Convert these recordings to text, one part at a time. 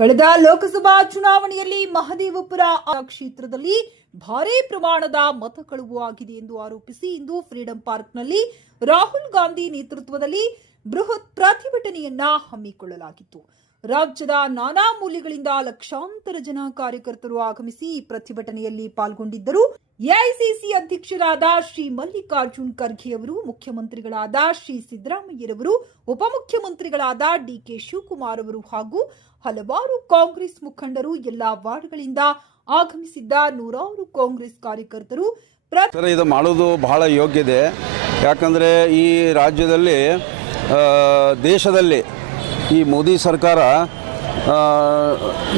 ಕಳೆದ ಲೋಕಸಭಾ ಚುನಾವಣೆಯಲ್ಲಿ ಮಹದೇವಪುರ ಕ್ಷೇತ್ರದಲ್ಲಿ ಭಾರೀ ಪ್ರಮಾಣದ ಮತ ಕಳುವು ಆಗಿದೆ ಎಂದು ಆರೋಪಿಸಿ ಇಂದು ಫ್ರೀಡಂ ಪಾರ್ಕ್ನಲ್ಲಿ ರಾಹುಲ್ ಗಾಂಧಿ ನೇತೃತ್ವದಲ್ಲಿ ಬೃಹತ್ ಪ್ರತಿಭಟನೆಯನ್ನ ಹಮ್ಮಿಕೊಳ್ಳಲಾಗಿತ್ತು. ರಾಜ್ಯದ ನಾನಾ ಮೂಲೆಗಳಿಂದ ಲಕ್ಷಾಂತರ ಜನ ಕಾರ್ಯಕರ್ತರು ಆಗಮಿಸಿ ಪ್ರತಿಭಟನೆಯಲ್ಲಿ ಪಾಲ್ಗೊಂಡಿದ್ದರು. ಎಐಸಿಸಿ ಅಧ್ಯಕ್ಷರಾದ ಶ್ರೀ ಮಲ್ಲಿಕಾರ್ಜುನ್ ಖರ್ಗೆ ಅವರು, ಮುಖ್ಯಮಂತ್ರಿಗಳಾದ ಶ್ರೀ ಸಿದ್ದರಾಮಯ್ಯರವರು, ಉಪಮುಖ್ಯಮಂತ್ರಿಗಳಾದ ಡಿಕೆ ಶಿವಕುಮಾರ್ ಅವರು ಹಾಗೂ ಹಲವಾರು ಕಾಂಗ್ರೆಸ್ ಮುಖಂಡರು ಎಲ್ಲಾ ವಾರ್ಡ್ಗಳಿಂದ ಆಗಮಿಸಿದ್ದ ನೂರಾರು ಕಾಂಗ್ರೆಸ್ ಕಾರ್ಯಕರ್ತರು. ಇದು ಮಾಡೋದು ಬಹಳ ಯೋಗ್ಯ ಯಾಕಂದ್ರೆ ಯಾಕಂದರೆ ಈ ರಾಜ್ಯದಲ್ಲಿ ದೇಶದಲ್ಲಿ ಈ ಮೋದಿ ಸರ್ಕಾರ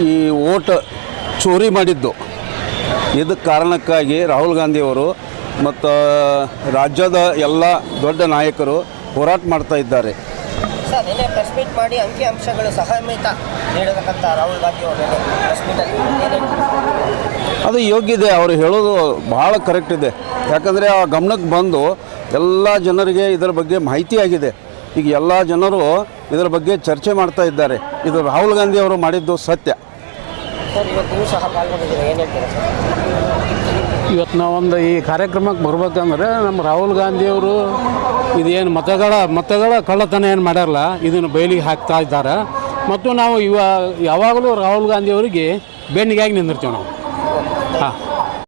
ಈ ಓಟ್ ಚೋರಿ ಮಾಡಿದ್ದು. ಇದಕ್ಕೆ ಕಾರಣಕ್ಕಾಗಿ ರಾಹುಲ್ ಗಾಂಧಿಯವರು ಮತ್ತು ರಾಜ್ಯದ ಎಲ್ಲ ದೊಡ್ಡ ನಾಯಕರು ಹೋರಾಟ ಮಾಡ್ತಾ ಇದ್ದಾರೆ. ಸರ್ ನಿನ್ನೆ ಪ್ರೆಸ್ ಮೀಟ್ ಮಾಡಿ ಅಂಕಿ ಅಂಶಗಳು ಸಹಮತ ನೀಡತಕ್ಕಂಥ ರಾಹುಲ್ ಗಾಂಧಿ ಅವರು ಪ್ರೆಸ್ ಮೀಟಲ್ಲಿ ಅದು ಯೋಗ್ಯ ಇದೆ ಅವರು ಹೇಳೋದು ಭಾಳ ಕರೆಕ್ಟ್ ಇದೆ. ಯಾಕಂದರೆ ಆ ಗಮನಕ್ಕೆ ಬಂದು ಎಲ್ಲ ಜನರಿಗೆ ಇದರ ಬಗ್ಗೆ ಮಾಹಿತಿ ಆಗಿದೆ. ಈಗ ಎಲ್ಲ ಜನರು ಇದರ ಬಗ್ಗೆ ಚರ್ಚೆ ಮಾಡ್ತಾ ಇದ್ದಾರೆ. ಇದು ರಾಹುಲ್ ಗಾಂಧಿ ಅವರು ಮಾಡಿದ್ದು ಸತ್ಯ. ಇವತ್ತು ನಾವೊಂದು ಈ ಕಾರ್ಯಕ್ರಮಕ್ಕೆ ಬರ್ಬೇಕಂದ್ರೆ ನಮ್ಮ ರಾಹುಲ್ ಗಾಂಧಿಯವರು ಇದೇನು ಮತಗಳ ಮತಗಳ ಕಳ್ಳತನ ಏನು ಮಾಡ್ಯಾರಲ್ಲ ಇದನ್ನು ಬಯಲಿಗೆ ಹಾಕ್ತಾ ಇದ್ದಾರೆ. ಮತ್ತು ನಾವು ಇವ ಯಾವಾಗಲೂ ರಾಹುಲ್ ಗಾಂಧಿಯವರಿಗೆ ಬೆನ್ನಿಗಾಗಿ ನಿಂದಿರ್ತೀವಿ ನಾವು. ಹಾಂ.